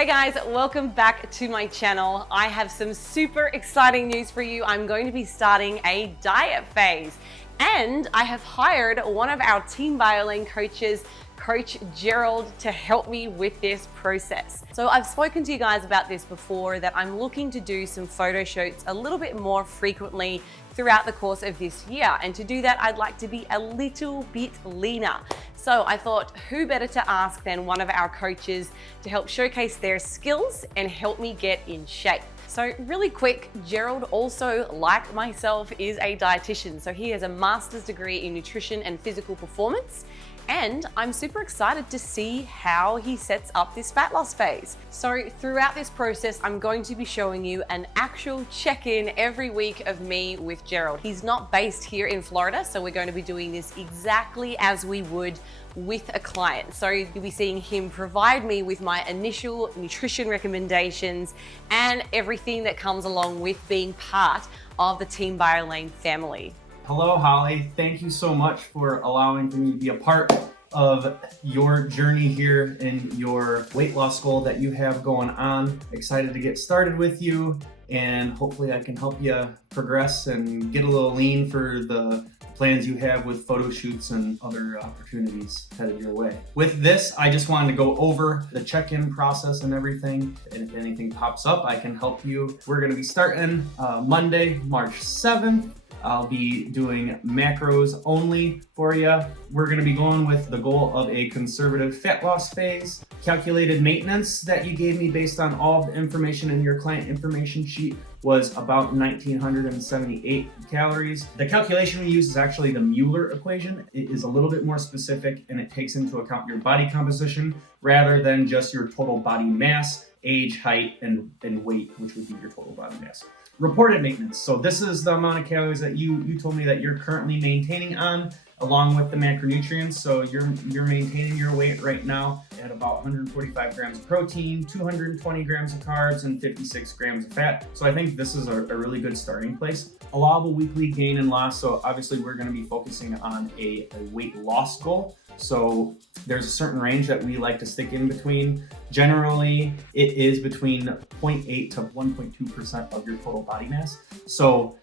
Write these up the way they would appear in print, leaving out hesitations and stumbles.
Hey guys, welcome back to my channel. I have some super exciting news for you. I'm going to be starting a diet phase, and I have hired one of our team violin coaches, Coach Gerald, to help me with this process. So I've spoken to you guys about this before, that I'm looking to do some photo shoots a little bit more frequently throughout the course of this year. And to do that, I'd like to be a little bit leaner. So I thought, who better to ask than one of our coaches to help showcase their skills and help me get in shape. So really quick, Gerald also, like myself, is a dietitian. So he has a master's degree in nutrition and physical performance. And I'm super excited to see how he sets up this fat loss phase. So throughout this process, I'm going to be showing you an actual check-in every week of me with Gerald. He's not based here in Florida, so we're going to be doing this exactly as we would with a client. So you'll be seeing him provide me with my initial nutrition recommendations and everything that comes along with being part of the Team Violin family. Hello, Holly. Thank you so much for allowing me to be a part of your journey here in your weight loss goal that you have going on. Excited to get started with you, and hopefully I can help you progress and get a little lean for the plans you have with photo shoots and other opportunities headed your way. With this, I just wanted to go over the check-in process and everything. And if anything pops up, I can help you. We're gonna be starting Monday, March 7th. I'll be doing macros only for you. We're gonna be going with the goal of a conservative fat loss phase. Calculated maintenance that you gave me based on all of the information in your client information sheet was about 1,978 calories. The calculation we use is actually the Mueller equation. It is a little bit more specific, and it takes into account your body composition rather than just your total body mass, age, height, and weight, which would be your total body mass. Reported maintenance. So this is the amount of calories that you told me that you're currently maintaining on, along with the macronutrients. So you're maintaining your weight right now at about 145 grams of protein, 220 grams of carbs, and 56 grams of fat. So I think this is a really good starting place. Allowable weekly gain and loss. So obviously we're going to be focusing on a weight loss goal. So there's a certain range that we like to stick in between. Generally, it is between 0.8 to 1.2% of your total body mass. So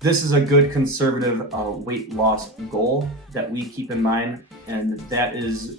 this is a good conservative weight loss goal that we keep in mind, and that is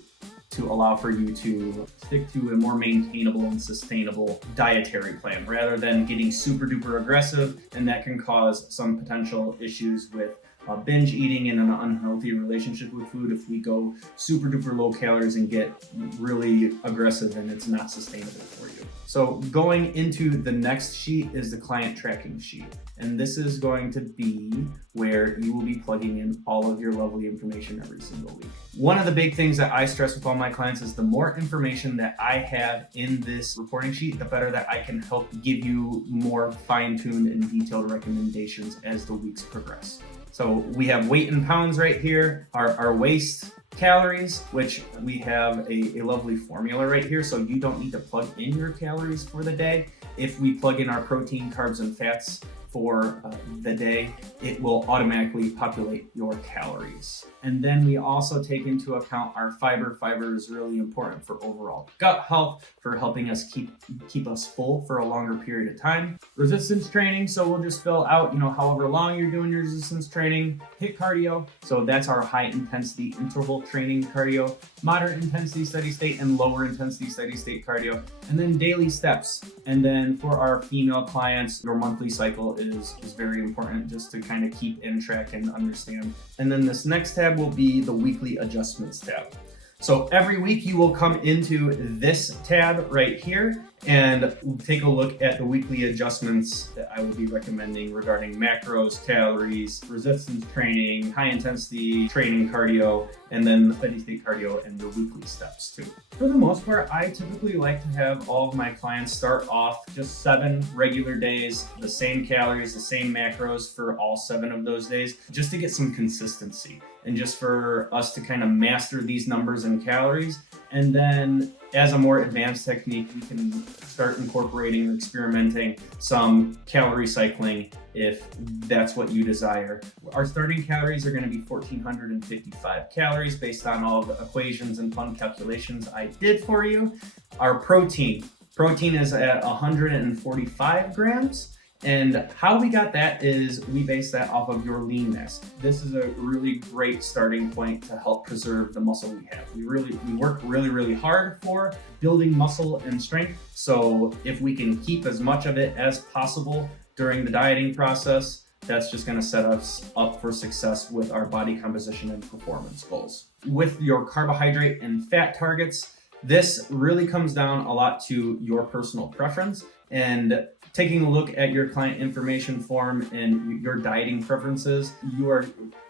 to allow for you to stick to a more maintainable and sustainable dietary plan rather than getting super duper aggressive, and that can cause some potential issues with binge eating and an unhealthy relationship with food if we go super duper low calories and get really aggressive and it's not sustainable for you. So going into the next sheet is the client tracking sheet. And this is going to be where you will be plugging in all of your lovely information every single week. One of the big things that I stress with all my clients is the more information that I have in this reporting sheet, the better that I can help give you more fine-tuned and detailed recommendations as the weeks progress. So we have weight in pounds right here, our waist calories, which we have a lovely formula right here. So you don't need to plug in your calories for the day. If we plug in our protein, carbs, and fats for the day, it will automatically populate your calories. And then we also take into account our fiber. Fiber is really important for overall gut health, for helping us keep us full for a longer period of time. Resistance training, so we'll just fill out, however long you're doing your resistance training. HIIT cardio, so that's our high intensity interval training cardio. Moderate intensity steady state and lower intensity steady state cardio. And then daily steps. And then for our female clients, your monthly cycle is very important just to kind of keep in track and understand. And then this next tab will be the weekly adjustments tab. So every week you will come into this tab right here and take a look at the weekly adjustments that I will be recommending regarding macros, calories, resistance training, high intensity training cardio, and then steady state cardio and the weekly steps too. For the most part, I typically like to have all of my clients start off just 7 regular days, the same calories, the same macros for all 7 of those days, just to get some consistency and just for us to kind of master these numbers and calories. And then as a more advanced technique, we can start incorporating or experimenting some calorie cycling if that's what you desire. Our starting calories are going to be 1,455 calories based on all the equations and fun calculations I did for you. Our protein Protein is at 145 grams. And how we got that is we base that off of your lean mass. This is a really great starting point to help preserve the muscle we have. We work really hard for building muscle and strength. So if we can keep as much of it as possible during the dieting process, that's just going to set us up for success with our body composition and performance goals. With your carbohydrate and fat targets, this really comes down a lot to your personal preference, and taking a look at your client information form and your dieting preferences, you are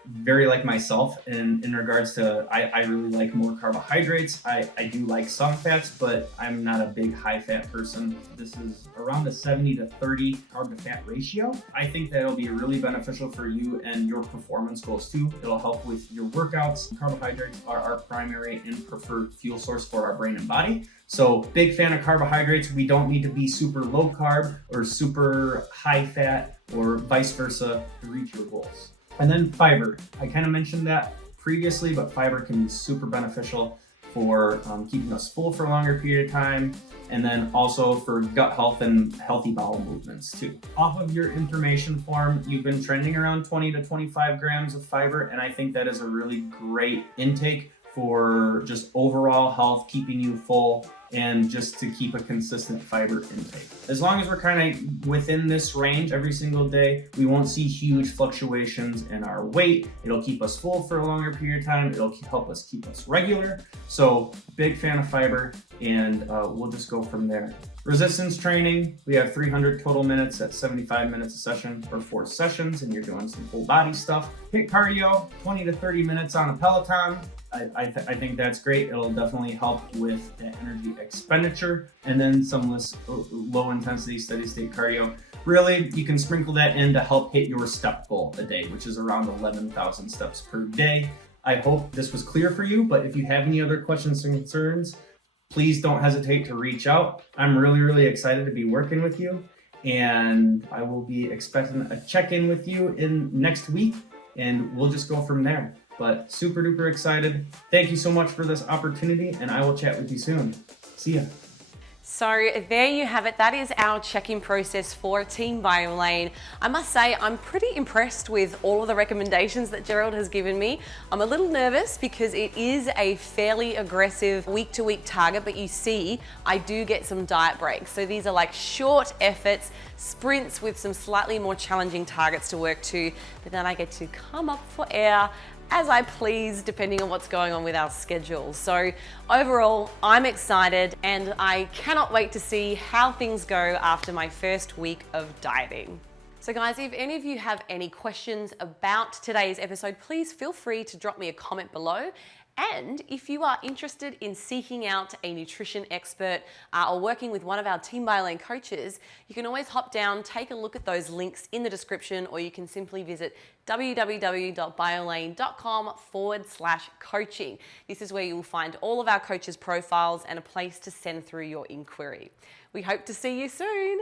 very like myself in regards to, I really like more carbohydrates. I do like some fats, but I'm not a big high fat person. This is around the 70 to 30 carb to fat ratio. I think that'll be really beneficial for you and your performance goals too. It'll help with your workouts. Carbohydrates are our primary and preferred fuel source for our brain and body. So big fan of carbohydrates. We don't need to be super low carb or super high fat or vice versa to reach your goals. And then fiber. I kind of mentioned that previously, but fiber can be super beneficial for keeping us full for a longer period of time, and then also for gut health and healthy bowel movements too. Off of your information form, you've been trending around 20 to 25 grams of fiber, and I think that is a really great intake for just overall health, keeping you full, and just to keep a consistent fiber intake. As long as we're kind of within this range every single day, we won't see huge fluctuations in our weight. It'll keep us full for a longer period of time. It'll help us keep us regular. So big fan of fiber, and we'll just go from there. Resistance training, we have 300 total minutes at 75 minutes a session or 4 sessions, and you're doing some full body stuff. HIIT cardio, 20 to 30 minutes on a Peloton. I think that's great. It'll definitely help with the energy expenditure, and then some low intensity steady state cardio. Really, you can sprinkle that in to help hit your step goal a day, which is around 11,000 steps per day. I hope this was clear for you, but if you have any other questions and concerns, please don't hesitate to reach out. I'm really excited to be working with you, and I will be expecting a check-in with you in next week, and we'll just go from there. But super duper excited. Thank you so much for this opportunity, and I will chat with you soon. See ya. So there you have it. That is our check-in process for Team BioLane. I must say I'm pretty impressed with all of the recommendations that Gerald has given me. I'm a little nervous because it is a fairly aggressive week-to-week target, but you see I do get some diet breaks. So these are like short efforts, sprints with some slightly more challenging targets to work to, but then I get to come up for air as I please, depending on what's going on with our schedule. So overall, I'm excited, and I cannot wait to see how things go after my first week of dieting. So guys, if any of you have any questions about today's episode, please feel free to drop me a comment below. And if you are interested in seeking out a nutrition expert or working with one of our Team BioLane coaches, you can always hop down, take a look at those links in the description, or you can simply visit www.biolane.com/coaching. This is where you will find all of our coaches' profiles and a place to send through your inquiry. We hope to see you soon.